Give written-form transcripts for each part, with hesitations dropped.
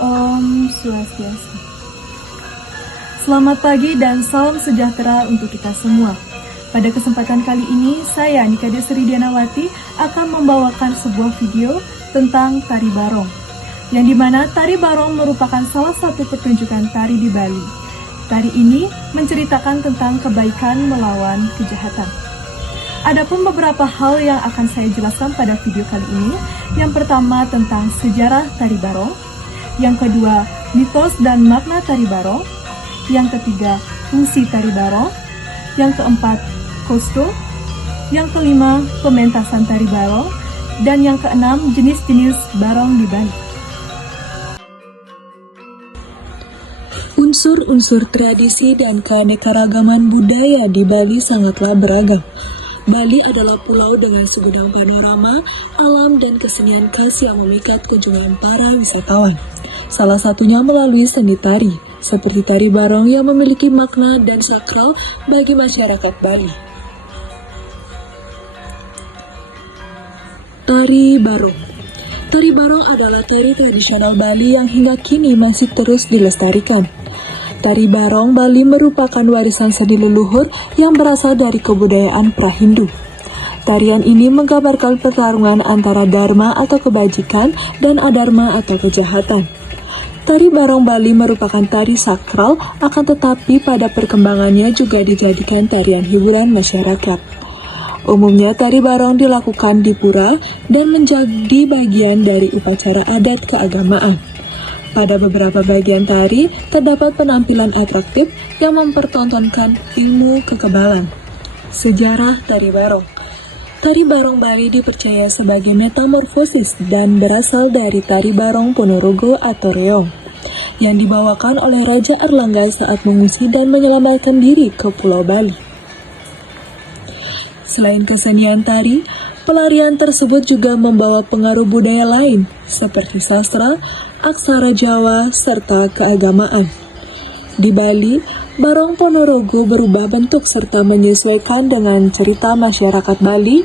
Om Swastiastu. Selamat pagi dan salam sejahtera untuk kita semua. Pada kesempatan kali ini, saya Nika Desri Dianawati akan membawakan sebuah video tentang tari barong, yang dimana tari barong merupakan salah satu pertunjukan tari di Bali. Tari ini menceritakan tentang kebaikan melawan kejahatan. Adapun beberapa hal yang akan saya jelaskan pada video kali ini. Yang pertama tentang sejarah tari barong, yang kedua mitos dan makna tari barong, yang ketiga fungsi tari barong, yang keempat kostum, yang kelima pementasan tari barong, dan yang keenam jenis-jenis barong di Bali. Unsur-unsur tradisi dan keanekaragaman budaya di Bali sangatlah beragam. Bali adalah pulau dengan segudang panorama, alam, dan kesenian khas yang memikat kunjungan para wisatawan. Salah satunya melalui seni tari, seperti tari barong yang memiliki makna dan sakral bagi masyarakat Bali. Tari barong. Tari barong adalah tari tradisional Bali yang hingga kini masih terus dilestarikan. Tari barong Bali merupakan warisan seni leluhur yang berasal dari kebudayaan pra-Hindu. Tarian ini menggambarkan pertarungan antara dharma atau kebajikan dan adharma atau kejahatan. Tari barong Bali merupakan tari sakral, akan tetapi pada perkembangannya juga dijadikan tarian hiburan masyarakat. Umumnya tari barong dilakukan di pura dan menjadi bagian dari upacara adat keagamaan. Pada beberapa bagian tari, terdapat penampilan atraktif yang mempertontonkan ilmu kekebalan. Sejarah tari barong. Tari barong Bali dipercaya sebagai metamorfosis dan berasal dari tari barong Ponorogo atau Reong, yang dibawakan oleh Raja Erlangga saat mengungsi dan menyelamatkan diri ke Pulau Bali. Selain kesenian tari, pelarian tersebut juga membawa pengaruh budaya lain, seperti sastra, aksara Jawa, serta keagamaan. Di Bali, barong Ponorogo berubah bentuk serta menyesuaikan dengan cerita masyarakat Bali.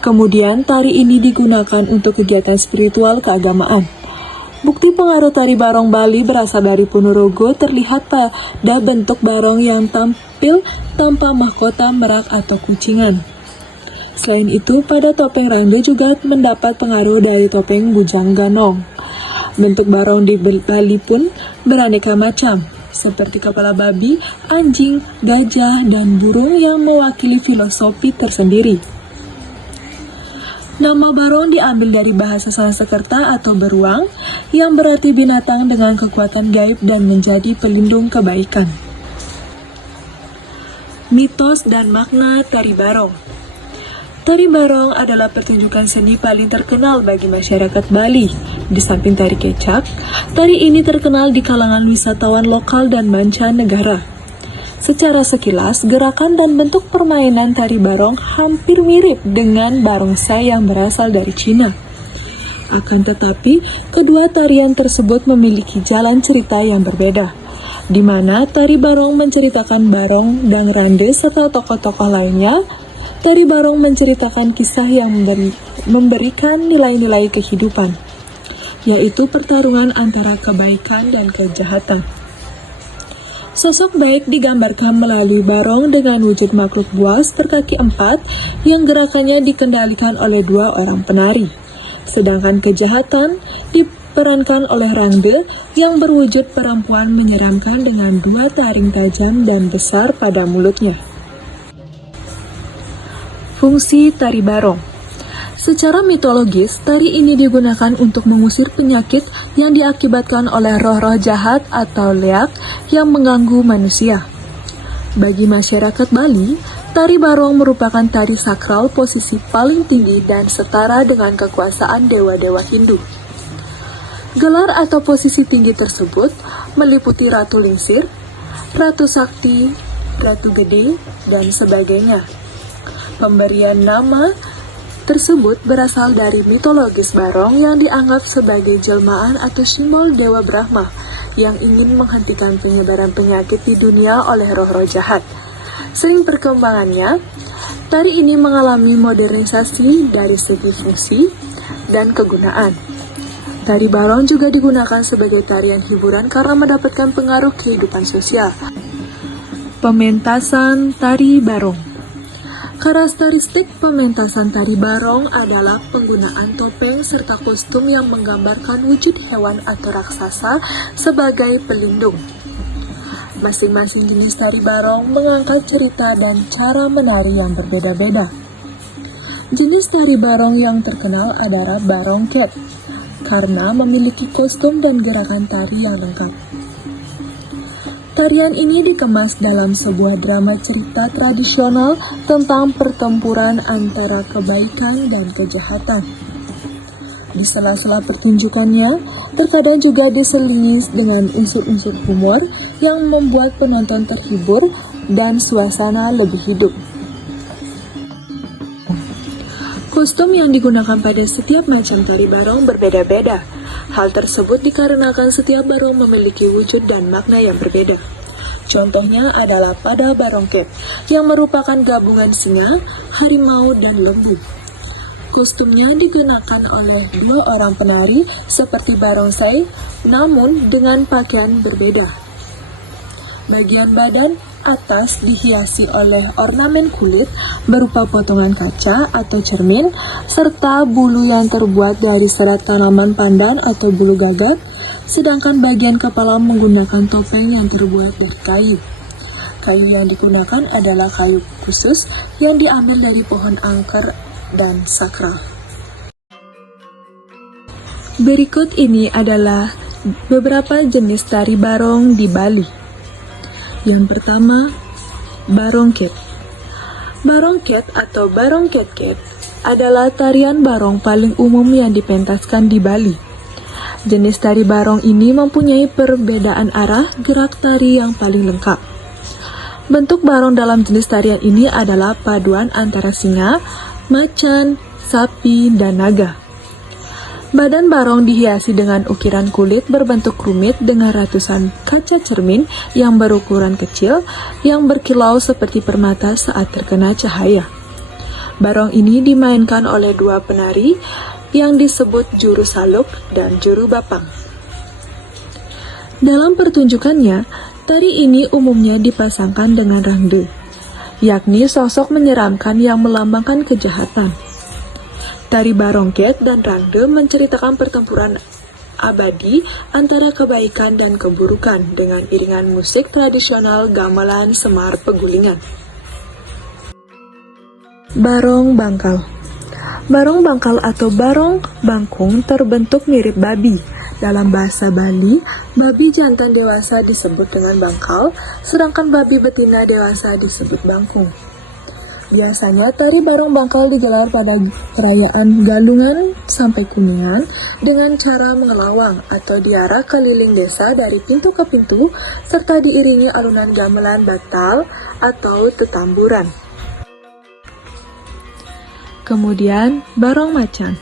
Kemudian, tari ini digunakan untuk kegiatan spiritual keagamaan. Bukti pengaruh tari barong Bali berasal dari Ponorogo terlihat pada bentuk barong yang tampil tanpa mahkota merak atau kucingan. Selain itu, pada topeng Rangde juga mendapat pengaruh dari topeng Bujang Ganong. Bentuk barong di Bali pun beraneka macam, seperti kepala babi, anjing, gajah, dan burung yang mewakili filosofi tersendiri. Nama barong diambil dari bahasa Sanskerta atau beruang, yang berarti binatang dengan kekuatan gaib dan menjadi pelindung kebaikan. Mitos dan makna tari barong. Tari barong adalah pertunjukan seni paling terkenal bagi masyarakat Bali. Di samping tari kecak, tari ini terkenal di kalangan wisatawan lokal dan mancanegara. Secara sekilas, gerakan dan bentuk permainan tari barong hampir mirip dengan barongsai yang berasal dari Cina. Akan tetapi, kedua tarian tersebut memiliki jalan cerita yang berbeda, di mana tari barong menceritakan barong dan rande serta tokoh-tokoh lainnya. Tari barong menceritakan kisah yang memberikan nilai-nilai kehidupan, yaitu pertarungan antara kebaikan dan kejahatan. Sosok baik digambarkan melalui barong dengan wujud makhluk buas berkaki 4 yang gerakannya dikendalikan oleh 2 orang penari. Sedangkan kejahatan diperankan oleh Rangde yang berwujud perempuan menyeramkan dengan 2 taring tajam dan besar pada mulutnya. Fungsi tari barong. Secara mitologis, tari ini digunakan untuk mengusir penyakit yang diakibatkan oleh roh-roh jahat atau leak yang mengganggu manusia. Bagi masyarakat Bali, tari barong merupakan tari sakral posisi paling tinggi dan setara dengan kekuasaan dewa-dewa Hindu. Gelar atau posisi tinggi tersebut meliputi Ratu Lingsir, Ratu Sakti, Ratu Gede, dan sebagainya. Pemberian nama tersebut berasal dari mitologis barong yang dianggap sebagai jelmaan atau simbol Dewa Brahma yang ingin menghentikan penyebaran penyakit di dunia oleh roh-roh jahat. Sering perkembangannya, tari ini mengalami modernisasi dari segi fungsi dan kegunaan. Tari barong juga digunakan sebagai tarian hiburan karena mendapatkan pengaruh kehidupan sosial. Pementasan tari barong. Karakteristik pementasan tari barong adalah penggunaan topeng serta kostum yang menggambarkan wujud hewan atau raksasa sebagai pelindung. Masing-masing jenis tari barong mengangkat cerita dan cara menari yang berbeda-beda. Jenis tari barong yang terkenal adalah barongket, karena memiliki kostum dan gerakan tari yang lengkap. Tarian ini dikemas dalam sebuah drama cerita tradisional tentang pertempuran antara kebaikan dan kejahatan. Di sela-sela pertunjukannya, terkadang juga diselingi dengan unsur-unsur humor yang membuat penonton terhibur dan suasana lebih hidup. Kostum yang digunakan pada setiap macam tari barong berbeda-beda. Hal tersebut dikarenakan setiap barong memiliki wujud dan makna yang berbeda. Contohnya adalah pada barongket, yang merupakan gabungan singa, harimau, dan lembu. Kostumnya dikenakan oleh 2 orang penari seperti barongsai, namun dengan pakaian berbeda. Bagian badan atas dihiasi oleh ornamen kulit berupa potongan kaca atau cermin, serta bulu yang terbuat dari serat tanaman pandan atau bulu gagak, sedangkan bagian kepala menggunakan topeng yang terbuat dari kayu. Kayu yang digunakan adalah kayu khusus yang diambil dari pohon angker dan sakral. Berikut ini adalah beberapa jenis tari barong di Bali. Yang pertama, barongket. Barongket atau barongket-ket adalah tarian barong paling umum yang dipentaskan di Bali. Jenis tari barong ini mempunyai perbedaan arah gerak tari yang paling lengkap. Bentuk barong dalam jenis tarian ini adalah paduan antara singa, macan, sapi, dan naga. Badan barong dihiasi dengan ukiran kulit berbentuk rumit dengan ratusan kaca cermin yang berukuran kecil yang berkilau seperti permata saat terkena cahaya. Barong ini dimainkan oleh 2 penari yang disebut juru saluk dan juru bapang. Dalam pertunjukannya, tari ini umumnya dipasangkan dengan rangde, yakni sosok menyeramkan yang melambangkan kejahatan. Tari barongket dan rangde menceritakan pertempuran abadi antara kebaikan dan keburukan dengan iringan musik tradisional gamelan Semar Pegulingan. Barong bangkal. Barong bangkal atau barong bangkung terbentuk mirip babi. Dalam bahasa Bali, babi jantan dewasa disebut dengan bangkal, sedangkan babi betina dewasa disebut bangkung. Biasanya tari barong bangkal digelar pada perayaan Galungan sampai Kuningan dengan cara mengelawang atau diarak keliling desa dari pintu ke pintu serta diiringi alunan gamelan batal atau tetamburan. Kemudian barong macan.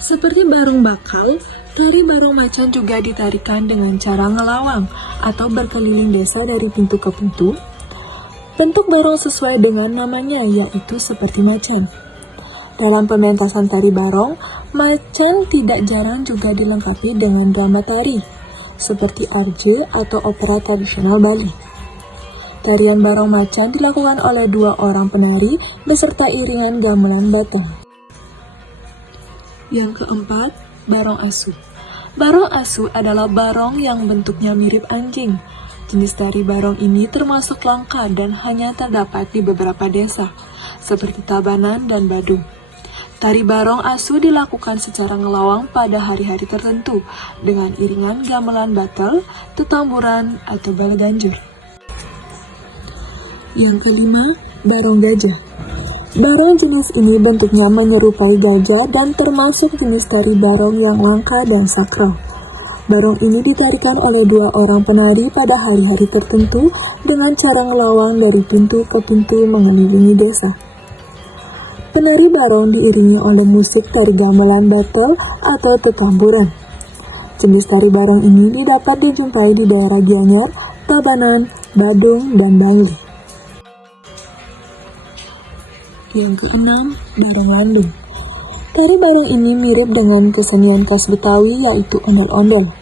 Seperti barong bakal, tari barong macan juga ditarikan dengan cara ngelawang atau berkeliling desa dari pintu ke pintu. Bentuk barong sesuai dengan namanya, yaitu seperti macan. Dalam pementasan tari barong, macan tidak jarang juga dilengkapi dengan drama tari, seperti arje atau opera tradisional Bali. Tarian barong macan dilakukan oleh 2 orang penari beserta iringan gamelan batang. Yang keempat, barong asu. Barong asu adalah barong yang bentuknya mirip anjing. Jenis tari barong ini termasuk langka dan hanya terdapat di beberapa desa, seperti Tabanan dan Badung. Tari barong asu dilakukan secara ngelawang pada hari-hari tertentu, dengan iringan gamelan batal, tetamburan, atau bal ganjur. Yang kelima, barong gajah. Barong jenis ini bentuknya menyerupai gajah dan termasuk jenis tari barong yang langka dan sakral. Barong ini ditarikan oleh 2 orang penari pada hari-hari tertentu dengan cara ngelawang dari pintu ke pintu mengelilingi desa. Penari barong diiringi oleh musik tari gamelan batal atau tetamburan. Jenis tari barong ini didapat dijumpai di daerah Gianyar, Tabanan, Badung, dan Bangli. Yang keenam, barong landung. Tari barong ini mirip dengan kesenian khas Betawi yaitu ondel-ondel.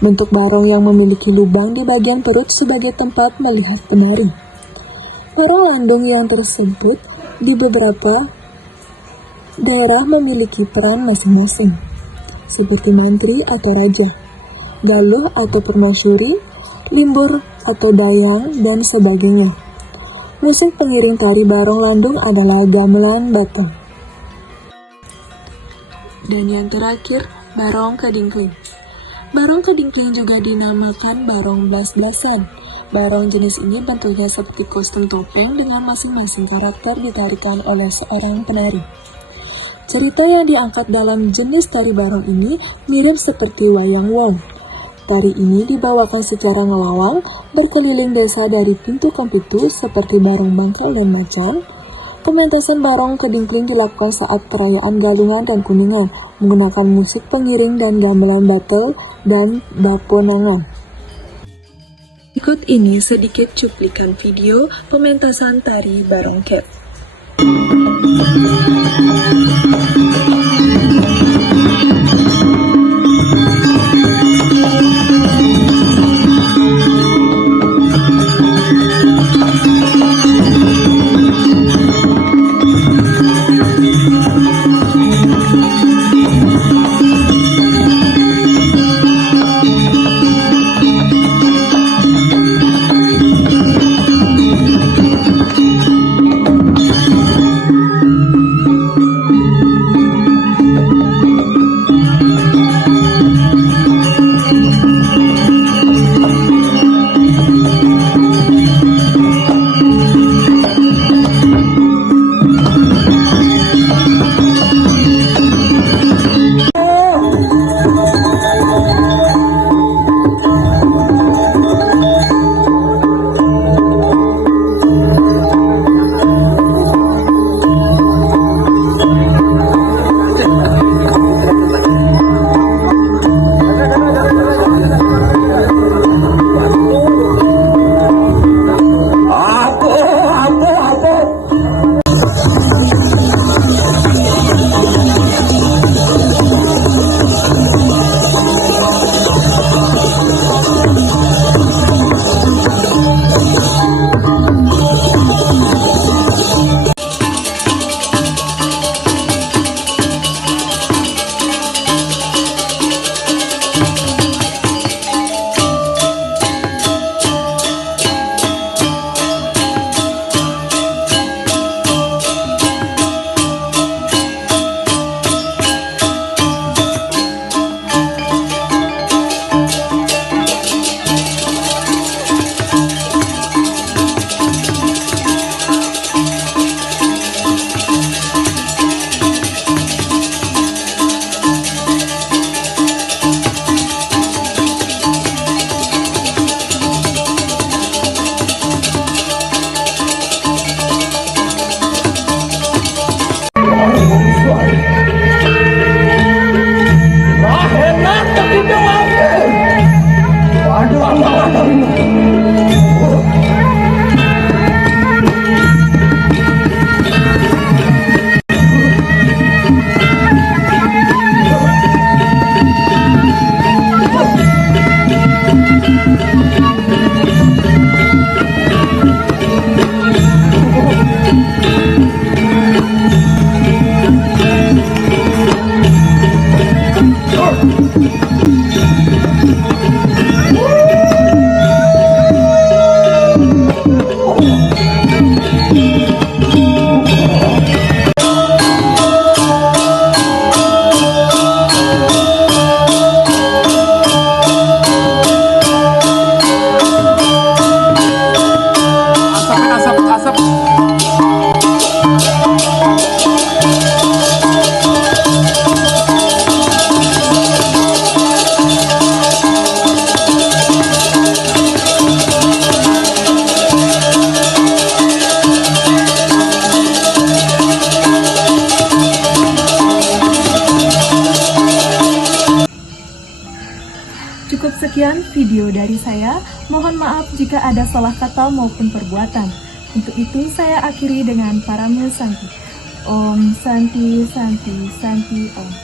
Bentuk barong yang memiliki lubang di bagian perut sebagai tempat melihat penari. Barong landung yang tersebut di beberapa daerah memiliki peran masing-masing, seperti mantri atau raja, galuh atau permasyuri, limbur atau dayang, dan sebagainya. Musik pengiring tari barong landung adalah gamelan Batak. Dan yang terakhir, barong kedingkling. Barong kedingkling juga dinamakan barong blas-blasan. Barong jenis ini bentuknya seperti kostum topeng dengan masing-masing karakter ditarikan oleh seorang penari. Cerita yang diangkat dalam jenis tari barong ini mirip seperti wayang wong. Tari ini dibawakan secara ngelawang, berkeliling desa dari pintu ke pintu seperti barong bangkal dan macan. Pementasan barong kedingkling dilakukan saat perayaan Galungan dan Kuningan menggunakan musik pengiring dan gamelan batel dan baponangan. Berikut ini sedikit cuplikan video pementasan tari barong ket. Cukup sekian video dari saya, mohon maaf jika ada salah kata maupun perbuatan. Untuk itu saya akhiri dengan para sangki. Om Santi Santi Santi Om.